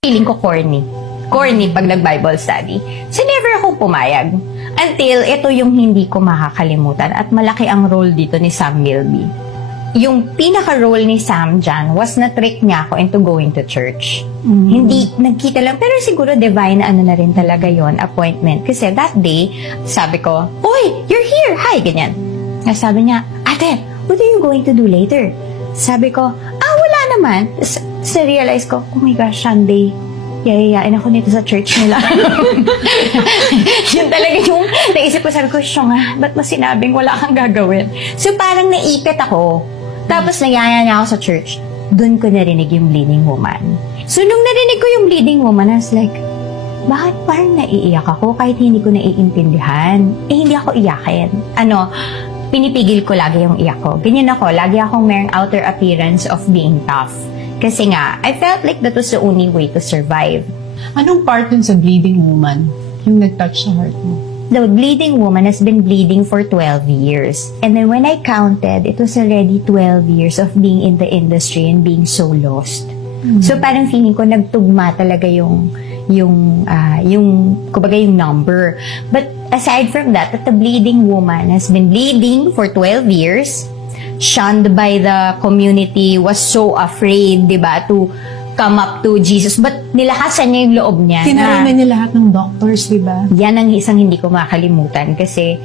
Feeling ko corny. Corny pag nag-Bible study. So, never akong pumayag. Until, ito yung hindi ko makakalimutan. At malaki ang role dito ni Sam Milby. Yung pinaka-role ni Sam dyan was na-trick niya ako into going to church. Hindi, nagkita lang. Pero siguro divine ano na rin talaga yon appointment. Kasi that day, sabi ko, "Oy, you're here! Hi!" Ganyan. Sabi niya, "Ate, what are you going to do later?" Sabi ko, wala naman. Sa realize ko, oh my gosh, Sunday, yayayain ako nito sa church nila. Yun talaga yung naisip ko, sabi ko, siya nga, ba't mo sinabing wala kang gagawin? So parang naipit ako. Tapos nayaya niya ako sa church. Doon ko narinig yung bleeding woman. So nung narinig ko yung bleeding woman, I was like, bakit parang naiiyak ako kahit hindi ko naiintindihan? Hindi ako iyakin. Pinipigil ko lagi yung iyak ko. Ganyan ako, lagi akong mayroong outer appearance of being tough. Kasi nga, I felt like that was the only way to survive. Anong part dun sa bleeding woman yung nag-touch sa heart mo? The bleeding woman has been bleeding for 12 years. And then when I counted, it was already 12 years of being in the industry and being so lost. So parang feeling ko nagtugma talaga yung number. But aside from that the bleeding woman has been bleeding for 12 years, shunned by the community, was so afraid, diba, to come up to Jesus. But nilakasan niya yung loob niya. Tinanungan niya lahat ng doctors, diba? Yan ang isang hindi ko makalimutan kasi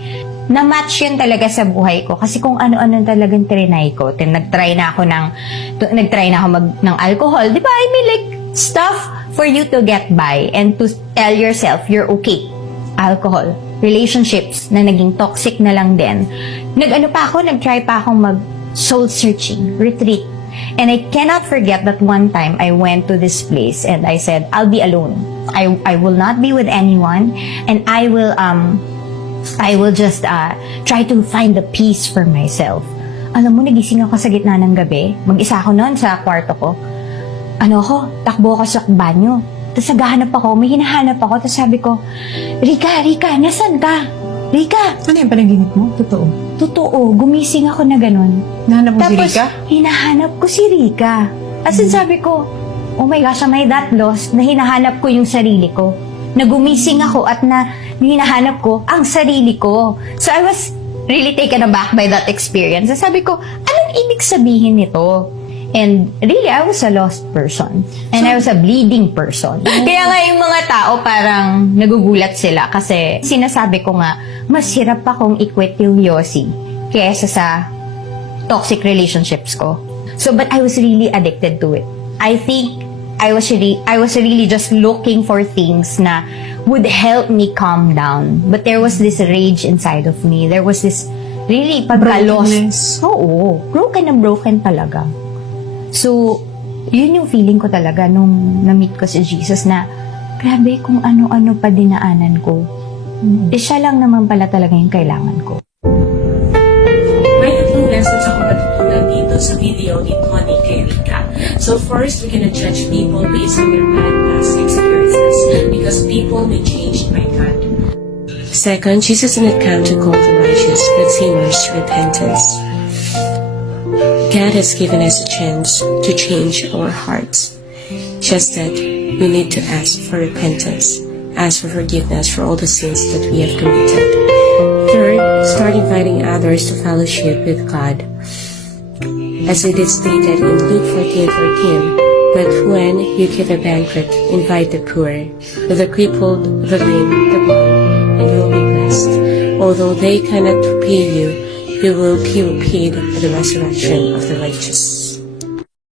na-match yun talaga sa buhay ko. Kasi kung ano-ano talagang trinay ko. Nag-try na ako ng alcohol. Diba? I mean, like, stuff for you to get by and to tell yourself you're okay. Alcohol. Relationships na naging toxic na lang din. Nag-try pa akong mag-soul-searching, retreat. And I cannot forget that one time I went to this place and I said, I'll be alone. I will not be with anyone and I will just try to find the peace for myself. Alam mo, nagising ako sa gitna ng gabi. Mag-isa ako noon sa kwarto ko. Takbo ako sa banyo. Tapos naghahanap ako, may hinahanap ako. Tapos sabi ko, Rika, nasan ka? Rika! Ano yung panaginip mo? Totoo, gumising ako na ganun. Nahanap mo si Rika? Tapos, hinahanap ko si Rika. As in, sabi ko, oh my gosh, am I that lost na hinahanap ko yung sarili ko? Na gumising ako at hinahanap ko ang sarili ko. So, I was really taken aback by that experience. So, sabi ko, anong ibig sabihin nito? And really, I was a lost person. And I was a bleeding person. Kaya nga yung mga tao parang nagugulat sila kasi sinasabi ko nga, mas hirap akong i-quit yung Yossi kaysa sa toxic relationships ko. So, but I was really addicted to it. I think I was really just looking for things na would help me calm down. But there was this rage inside of me. There was this really pagka-lost. Oo, broken na broken talaga. So, yun yung feeling ko talaga nung na-meet ko si Jesus na grabe kung ano-ano pa dinaanan ko. Siya lang naman pala talaga yung kailangan ko. May tatlong lessons ako natutunan dito sa video ni Tony kay Rika. So first, we're gonna judge people based on their bad past experiences because people may change by God. Second, Jesus did not come to call the righteous but sinners to repentance. God has given us a chance to change our hearts. Just that we need to ask for repentance, ask for forgiveness for all the sins that we have committed. Third, start inviting others to fellowship with God. As it is stated in Luke 14:14, but when you give a banquet, invite the poor, the crippled, the lame, the blind, and you will be blessed. Although they cannot repay you, you will be repaid at the resurrection of the righteous.